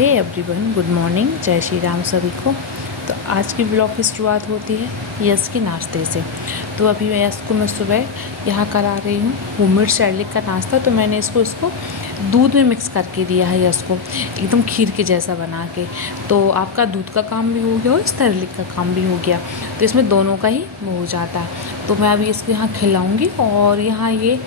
Hey everyone, good morning, जय श्री राम सभी को। तो आज की ब्लॉग की शुरुआत होती है यश के नाश्ते से। तो अभी यश को मैं सुबह यहाँ करा रही हूँ होममेड सैरलिक का नाश्ता। तो मैंने इसको दूध में मिक्स करके दिया है यश को, एकदम खीर के जैसा बना के। तो आपका दूध का काम भी हो गया और सैरलिक का काम भी हो गया, तो इसमें दोनों का ही वो हो जाता है। तो मैं अभी इसको यहाँ खिलाऊँगी। और यहाँ ये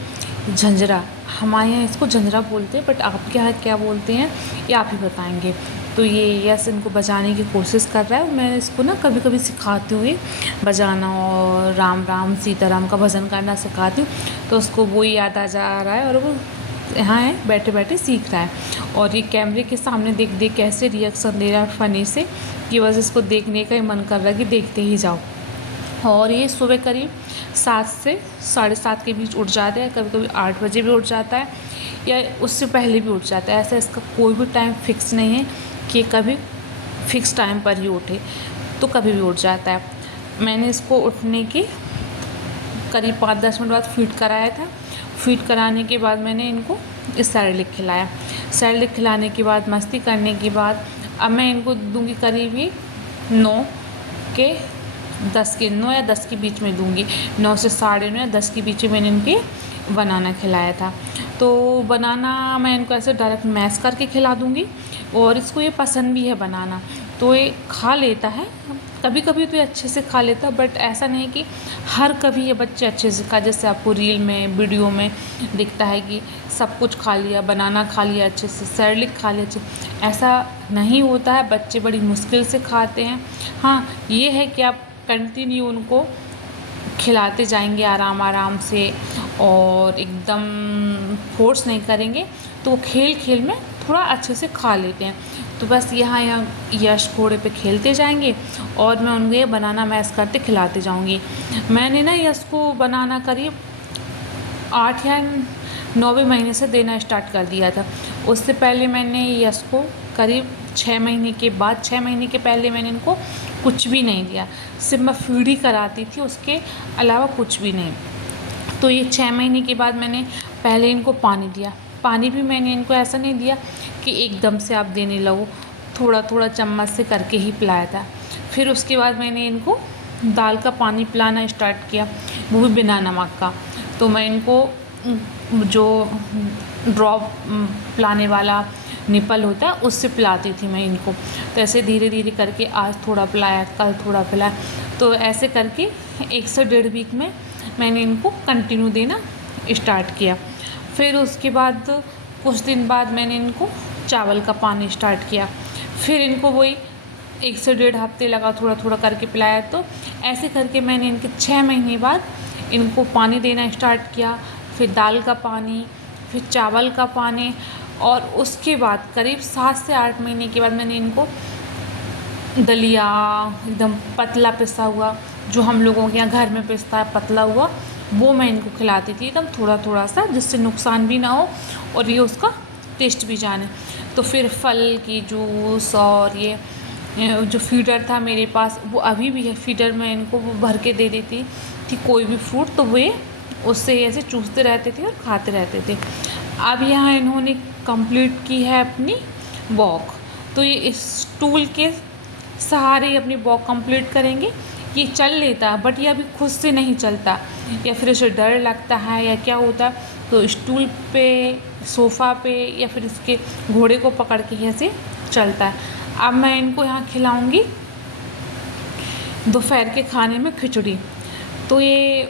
झंझरा, हमारे यहाँ इसको झंझरा बोलते हैं, बट आपके यहाँ क्या बोलते हैं ये आप ही बताएंगे। तो ये यस इनको बजाने की कोशिश कर रहा है। मैं इसको ना कभी कभी सिखाती हुई बजाना और राम राम सीताराम का भजन करना सिखाती हूँ। तो उसको वो याद आ जा रहा है और वो यहाँ है बैठे बैठे सीख रहा है। और ये कैमरे के सामने देख देख कैसे रिएक्शन दे रहा है फ़नी से, कि बस इसको देखने का ही मन कर रहा है कि देखते ही जाओ। और ये सुबह करीब 7 से 7:30 के बीच उठ जाता है, कभी कभी 8 बजे भी उठ जाता है या उससे पहले भी उठ जाता है। ऐसा इसका कोई भी टाइम फिक्स नहीं है कि कभी फिक्स टाइम पर ही उठे, तो कभी भी उठ जाता है। मैंने इसको उठने के करीब 5-10 मिनट बाद फीड कराया था। फीड कराने के बाद मैंने इनको सैरलिक खिलाया। सैरलिक खिलाने के बाद मस्ती करने के बाद अब मैं इनको दूंगी करीब ही 9 या 10 के बीच में दूंगी। 9 से 9:30 या 10 के बीच में मैंने इनके बनाना खिलाया था। तो बनाना मैं इनको ऐसे डायरेक्ट मैश करके खिला दूंगी। और इसको ये पसंद भी है बनाना, तो ये खा लेता है। कभी कभी तो ये अच्छे से खा लेता है, बट ऐसा नहीं कि हर कभी ये बच्चे अच्छे से खा, जैसे आपको रील में वीडियो में दिखता है कि सब कुछ खा लिया, बनाना खा लिया अच्छे से, सैरलिक खा लिया अच्छे। ऐसा नहीं होता है, बच्चे बड़ी मुश्किल से खाते हैं। हाँ, ये है कि आप कंटिन्यू उनको खिलाते जाएंगे आराम आराम से और एकदम फोर्स नहीं करेंगे, तो वो खेल खेल में थोड़ा अच्छे से खा लेते हैं। तो बस यहाँ यश घोड़े पे खेलते जाएंगे और मैं उनको ये बनाना मैश करते खिलाते जाऊंगी। मैंने ना यश को बनाना करीब 8 या 9वें महीने से देना स्टार्ट कर दिया था। उससे पहले मैंने यश को करीब 6 महीने के बाद, 6 महीने के पहले मैंने इनको कुछ भी नहीं दिया, सिर्फ मैं फीड ही कराती थी, उसके अलावा कुछ भी नहीं। तो ये 6 महीने के बाद मैंने पहले इनको पानी दिया। पानी भी मैंने इनको ऐसा नहीं दिया कि एकदम से आप देने लगो, थोड़ा थोड़ा चम्मच से करके ही पिलाया था। फिर उसके बाद मैंने इनको दाल का पानी पिलाना स्टार्ट किया, वो भी बिना नमक का। तो मैं इनको जो ड्रॉप पिलाने वाला निपल होता है उससे पिलाती थी मैं इनको। तो ऐसे धीरे धीरे करके आज थोड़ा पिलाया, कल थोड़ा पिलाया। तो ऐसे करके 1 से 1.5 वीक में मैंने इनको कंटिन्यू देना स्टार्ट किया। फिर उसके बाद कुछ दिन बाद मैंने इनको चावल का पानी स्टार्ट किया। फिर इनको वही 1 से 1.5 हफ्ते लगा थोड़ा थोड़ा करके पिलाया। तो ऐसे करके मैंने इनके 6 महीने बाद इनको पानी देना स्टार्ट किया। फिर दाल का पानी, फिर चावल का पानी, और उसके बाद करीब 7 से 8 महीने के बाद मैंने इनको दलिया एकदम पतला पिसा हुआ, जो हम लोगों के यहाँ घर में पिसता है पतला हुआ, वो मैं इनको खिलाती थी एकदम थोड़ा थोड़ा सा, जिससे नुकसान भी ना हो और ये उसका टेस्ट भी जाने। तो फिर फल की जूस और ये जो फीडर था मेरे पास, वो अभी भी है फीडर, मैं इनको वो भर के दे देती थी कोई भी फ्रूट, तो वे उससे ऐसे चूसते रहते थे और खाते रहते थे। अब यहाँ इन्होंने कंप्लीट की है अपनी वॉक। तो ये इस टूल के सहारे अपनी वॉक कंप्लीट करेंगे। ये चल लेता है, बट ये अभी खुद से नहीं चलता, या फिर इसे डर लगता है या क्या होता है, तो स्टूल पे, सोफ़ा पे या फिर इसके घोड़े को पकड़ के ऐसे चलता है। अब मैं इनको यहाँ खिलाऊंगी दोपहर के खाने में खिचड़ी। तो ये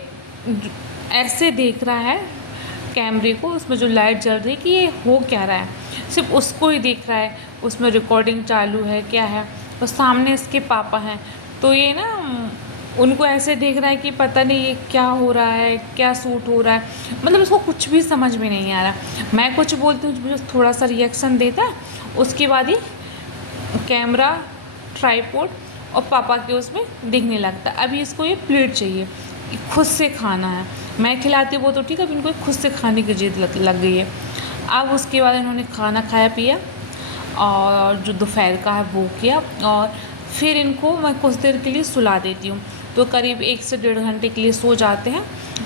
ऐसे देख रहा है कैमरे को, उसमें जो लाइट जल रही है कि ये हो क्या रहा है, सिर्फ उसको ही देख रहा है। उसमें रिकॉर्डिंग चालू है क्या है, और सामने इसके पापा हैं। तो ये ना उनको ऐसे देख रहा है कि पता नहीं ये क्या हो रहा है, क्या सूट हो रहा है, मतलब उसको कुछ भी समझ में नहीं आ रहा। मैं कुछ बोलती हूँ, मुझे थोड़ा सा रिएक्शन देता है, उसके बाद ही कैमरा, ट्राइपॉड और पापा के उसमें दिखने लगता है। अभी इसको ये प्लेट चाहिए, खुद से खाना है। मैं खिलाती वो तो ठीक है, अब इनको खुद से खाने की जिद लग गई है। अब उसके बाद इन्होंने खाना खाया पिया और जो दोपहर का है वो किया, और फिर इनको मैं कुछ देर के लिए सुला देती हूँ। तो करीब 1 से 1.5 घंटे के लिए सो जाते हैं।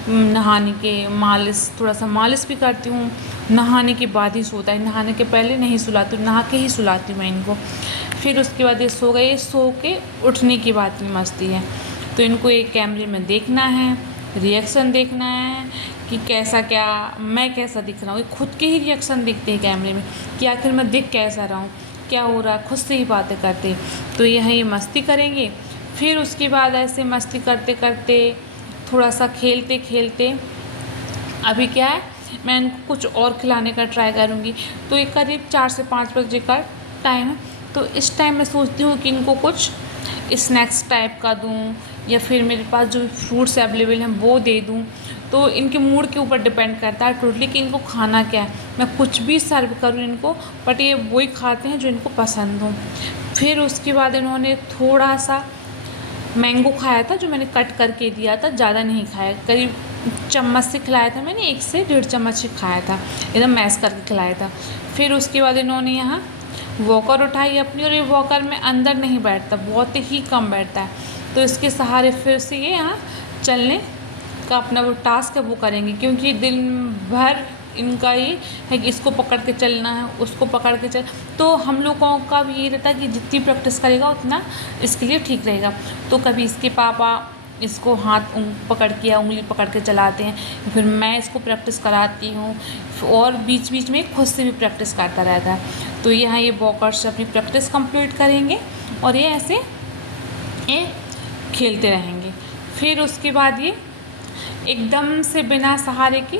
नहाने के मालिश, थोड़ा सा मालिश भी करती हूँ। नहाने के बाद ही सोता है, नहाने के पहले नहीं सुलाती हूँ, नहा के ही सुलाती हूँ मैं इनको। फिर उसके बाद ये सो गए, सो के उठने की बात में मस्ती है। तो इनको एक कैमरे में देखना है, रिएक्शन देखना है कि कैसा, क्या मैं कैसा दिख रहा हूँ। ये खुद के ही रिएक्शन दिखते हैं कैमरे में कि आखिर मैं दिख कैसा रहा हूँ, क्या हो रहा है, खुद से ही बातें करते। तो यहाँ ये मस्ती करेंगे। फिर उसके बाद ऐसे मस्ती करते करते थोड़ा सा खेलते खेलते अभी क्या है, मैं इनको कुछ और खिलाने का ट्राई करूँगी। तो ये करीब 4 से 5 बजे का टाइम है। तो इस टाइम मैं सोचती हूँ कि इनको कुछ स्नैक्स टाइप का दूँ या फिर मेरे पास जो फ्रूट्स अवेलेबल हैं वो दे दूँ। तो इनके मूड के ऊपर डिपेंड करता है टोटली कि इनको खाना क्या है। मैं कुछ भी सर्व करूँ इनको, बट ये वही खाते हैं जो इनको पसंद हो। फिर उसके बाद इन्होंने थोड़ा सा मैंगो खाया था जो मैंने कट करके दिया था, ज़्यादा नहीं खाया, करीब चम्मच से खिलाया था मैंने, 1 से 1.5 चम्मच ही खाया था, एकदम मैश करके खिलाया था। फिर उसके बाद इन्होंने यहाँ वॉकर उठाई अपनी, और ये वॉकर में अंदर नहीं बैठता, बहुत ही कम बैठता है। तो इसके सहारे फिर से ये यहाँ चलने का अपना वो टास्क है वो करेंगे, क्योंकि दिन भर इनका ये है कि इसको पकड़ के चलना है, उसको पकड़ के चल। तो हम लोगों का भी ये रहता है कि जितनी प्रैक्टिस करेगा उतना इसके लिए ठीक रहेगा। तो कभी इसके पापा इसको हाथ पकड़ के या उंगली पकड़ के चलाते हैं, फिर मैं इसको प्रैक्टिस कराती हूँ, और बीच बीच में खुद से भी प्रैक्टिस करता रहता है। तो यहाँ ये वॉकर्स अपनी प्रैक्टिस कंप्लीट करेंगे और ये ऐसे ये खेलते रहेंगे। फिर उसके बाद ये एकदम से बिना सहारे के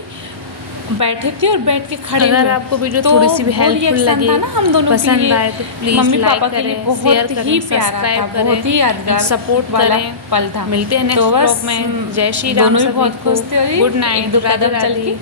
बैठे थे और बैठ के खड़े अगर हुए। आपको वीडियो तो थोड़ी सी भी वो हेल्पफुल रिएक्शन लगे, था ना हम दोनों के पसंद लिए, आए तो प्लीज़ मम्मी लाइक पापा के लिए करें, बहुत शेयर ही करें, प्यारा था, सब्सक्राइब बहुत ही करें, यादगार सपोर्ट वाला करें। पल था। मिलते हैं तो नेक्स्ट बस ब्लॉग में। जय श्री राम दोनों ही सभी बहुत को। खुश थे और ये गुड नाइट, एक दो राधे कदम चल राधे। के